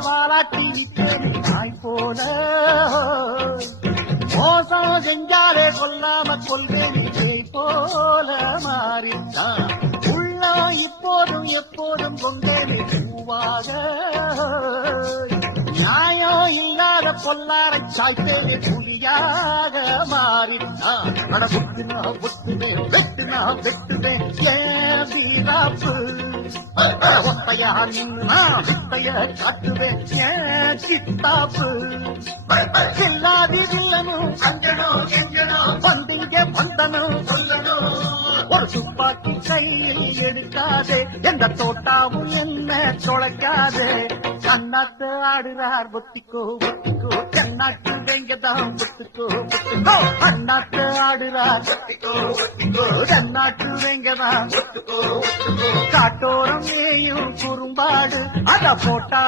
வாராட்டி நாய் போல மோசம் செஞ்சாலே கொல்லாம கொள்வேன் போல மாறித்தான் உள்ள இப்போதும் எப்போதும் கொண்டேன் பூவாக நியாயம் இல்லாத பொல்லாரை சாய்த்தேனே புலியாக மாறித்தான் நடப்புனா புத்துவேன் வெட்டுனா வெட்டுவேன் ஏன் வீராப்பு ஒத்தையா நின்னா வித்தைய காட்டுவேன் ஏன் சித்தாப்பு இல்லாதி வில்லனும் அஞ்சனும் எஞ்சனும் வந்திங்க வந்தனும் சொல்லணும் ஒரு துப்பாக்கி கையில் எடுக்காதே எந்த தோட்டாவும் என்ன தொலைக்காதே கண்ணாத்து ஆடுறார் ஒத்திக்கோ ஒத்திக்கோ கண்ணாட்டு வெங்கதான் ஒத்துக்கோ ஒத்துக்கோ அண்ணாத்து ஆடுறார் ஒத்திக்கோ ஒத்திக்கோ கண்ணாட்டு வெங்கதான் ஒத்துக்கோ ஒத்துக்கோ காட்டோரம் மேயும் குறும்பாடு அத போட்டா